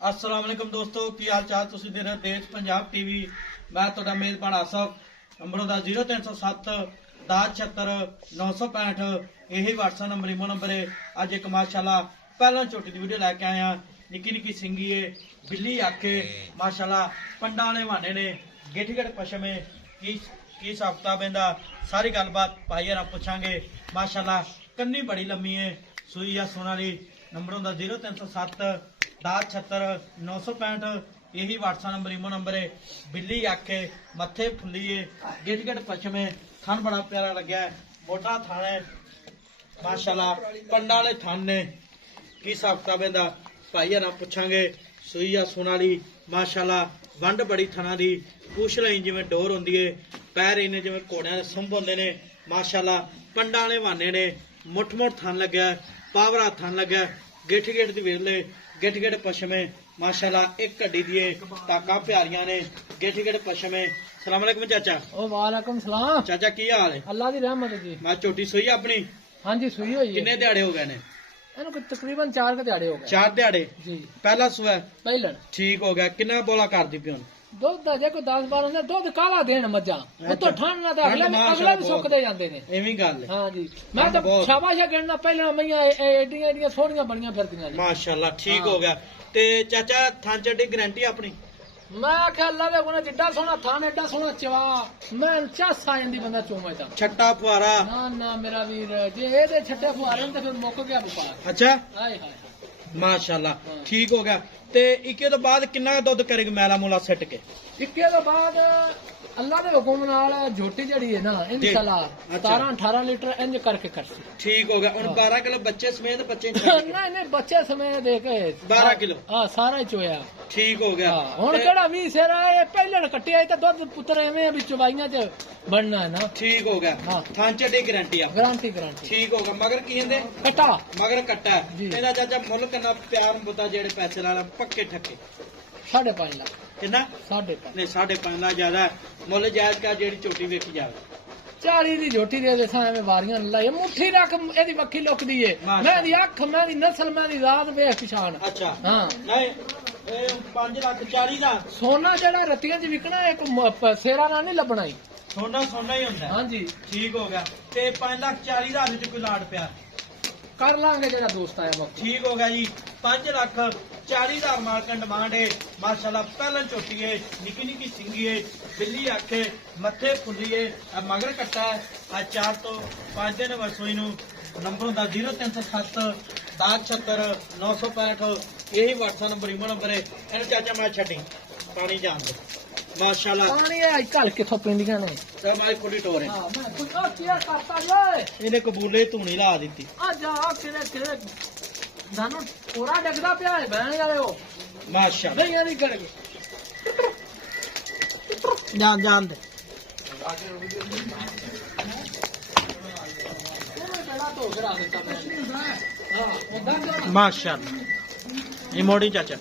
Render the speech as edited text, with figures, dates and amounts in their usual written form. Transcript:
अस्सलाम वालेकुम दोस्तों की हाल चाल तुसीं देख रहे हो देश पंजाब टीवी। मैं तुहाडा मेज़बान आसफ। नंबर दा 0307 10 76 965 यही व्हाट्सएप नंबर इमो नंबर है। अज एक माशाल्लाह पहला छोटी दी वीडियो लैके आए हैं। निक्की निक्की सिंगी है, बिल्ली आखे माशाल्लाह पंडा ने वाने ने गिठ गिठ पशमे की हिसाब किताब इहदा सारी गलबात भाई हरा पुछांगे। माशाल्लाह कन्नी बड़ी लम्मी है, सूई या सोना दी। नंबर होंदा 0307 10 76 965 यही व्हाट्सएप नंबर इमो नंबर है। बिल्ली आखे मथे फुल्लीए गिट गिट पछमे थन बड़ा प्यारा लग्या है, मोटा थन है माशाल्लाह पंडा वाले थन ने की हिसाब किताब इहदा भाई हरा पुछांगे। सूई या सोनाली माशाल्लाह वंड बड़ी थना दी, पूछ लाइन जिवें डोर होंदी है, पैर इन्ने जिवें घोड़ियां दे संभ होंदे ने माशाल्लाह पंडा वाले वाने ने मुठ मुठ थन लग्या, पावरा थन लग्या, गिठ गिठ दी वेले गिठ गिठ पशमे माशाल्लाह एक कड्डी दिए ताका प्यारियां ने गिठ गिठ पशमे। सलाम अलैकुम चाचा। ओ वालेकुम सलाम चाचा की हाल है? अल्लाह दी रहमत जी। मैं छोटी सूई अपनी हाँ जी सुई हुई है। किन्ने दिहाड़े हो गए ने? इन्हू तकरीबन 4 के दिहाड़े हो गए। 4 दिहाड़े जी पहला सुआ पहलन ठीक हो गया। किन्ना बोला कर दी पियोन? दुध दा जे कोई 10 12 ने दुध काला देन मज्जा उतो ठंड ना ते अगले माशाल्लाह भी सुकदे जांदे ने। एवी गल है हाँ जी मैं तो शाबाश गिनना पहले मैया एडियां एडियां सोहणियां बणियां फिरदियां ने माशाल्लाह ठीक हो गया। ते चाचा थान चड्डी गारंटी अपनी? मैं आख्या अल्लाह दे गुणे जिड्डा सोहना थान एडा सोहना चवा मैं चस आ जांदी बंदा चोमे दा छट्टा फुआरा ना ना मेरा वीर जे एदे छट्टे फुआरे ने ते फिर मुक गया व्यापार। अच्छा हाय हाय माशाल्लाह ठीक हो गया। ते इक्के तो बाद किन्ना दुध करेगी मैला मूला सट के? इक्के तो बाद अल्लाह के हुक्म नाल झोटी जड़ी है ना इंशाल्लाह 17 18 लीटर इंज करके करसी। ठीक हो गया। हुन 12 किलो बच्चे समेत बच्चे नहीं नहीं बच्चे समेत दे के 12 किलो हां सारा ही चोया ठीक हो गया। हुन केड़ा 20 सेरा है पहले कट्टिया तो दुध पुत्र एवें अभी चवाइयां च बनना है ना। ठीक हो गया। हां थान चड्डी गारंटी आ? गारंटी गारंटी ठीक हो गया। मगर की कहंदे कट्टा मगर कट्टा जी। ਇਹਦਾ ਚਾਚਾ ਮੁੱਲ ਕਿੰਨਾ ਪਿਆਰ ਮੁੱਦਾ ਜਿਹੜੇ ਪੈਸੇ ਲਾ ਲਾ ਪੱਕੇ ਠੱਕੇ 5.5 लाख ਕਿੰਨਾ 5.5 ਨਹੀਂ 5.5 ਲੱਖ ਜ਼ਿਆਦਾ ਮੁੱਲ ਜਾਇਜ਼ ਕਾ ਜਿਹੜੀ ਝੋਟੀ ਵੇਖੀ ਜਾਵੇ 40 ਦੀ ਝੋਟੀ ਦੇ ਦੇਸਾਂ ਐਵੇਂ ਵਾਰੀਆਂ ਲਾਈ ਮੁੱਠੀ ਰੱਖ ਇਹਦੀ ਵੱਖੀ ਲੁਕਦੀ ਏ ਮੈਂ ਦੀ ਅੱਖ ਮੈਂ ਦੀ ਨਸਲ ਮੈਂ ਦੀ ਰਾਤ ਵੇਖ ਪਛਾਣ। ਅੱਛਾ ਹਾਂ ਨਹੀਂ ਇਹ 5 ਲੱਖ 40 ਦਾ ਸੋਨਾ ਜਿਹੜਾ ਰਤੀਆਂ 'ਚ ਵਿਕਣਾ ਇੱਕ ਸੇਰਾ ਨਾਲ ਨਹੀਂ ਲੱਭਣਾ ਹੀ ਸੋਨਾ ਸੋਨਾ ਹੀ ਹੁੰਦਾ। ਹਾਂਜੀ ਠੀਕ ਹੋ ਗਿਆ। ਤੇ 5 ਲੱਖ 40 ਦਾ ਵਿੱਚ ਕੋਈ ਲਾੜ ਪਿਆ ਕਰ ਲਾਂਗੇ ਜਿਹੜਾ ਦੋਸਤ ਆਇਆ ਵਕਤ। ठीक हो गया जी। 5 लाख 40,000 मार्कन डिमांड है माशाल्लाह। पहले चोटी है निकी निकी सिंगी है, बिल्ली आखे मथे फुली है, मगर कट्टा है। आज 4 तो 5 दिन वसोई नु नंबर होंदा 0307 10 76 965 यही व्हाट्सएप नंबर इमो नंबर है। इन्हें चाचा मैं छड्डी पानी जान दे माशाल्लाह। ਪਾਣੀ ਆ ਘਰ ਕਿੱਥੋਂ ਪਿੰਡੀਆਂ ਨੇ सब माई खुली टोर है। ਹਾਂ ਮੈਂ ਕੁਝ ਆ ਕੀ ਕਰਤਾ ਜੇ इन्हें कबूले धूनी ला दी ਆ ਜਾ ਕਿਰੇ ਕਿਰੇ ਦਾਨੂੰ ਪੂਰਾ ਡਗਦਾ ਪਿਆ ਹੈ ਬਹਿਣ ਵਾਲੇ ਉਹ माशाल्लाह। ਨਹੀਂ ਯਾਰੀ ਕਰਗੇ जान जान दे ਪਹਿਲਾਂ ਧੋ ਕੇ ਰੱਖ ਦਿੱਤਾ ਮੈਂ ਹਾਂ ਉਹਦਾ ਕਰ माशाल्लाह। ये मोड़ी चाचा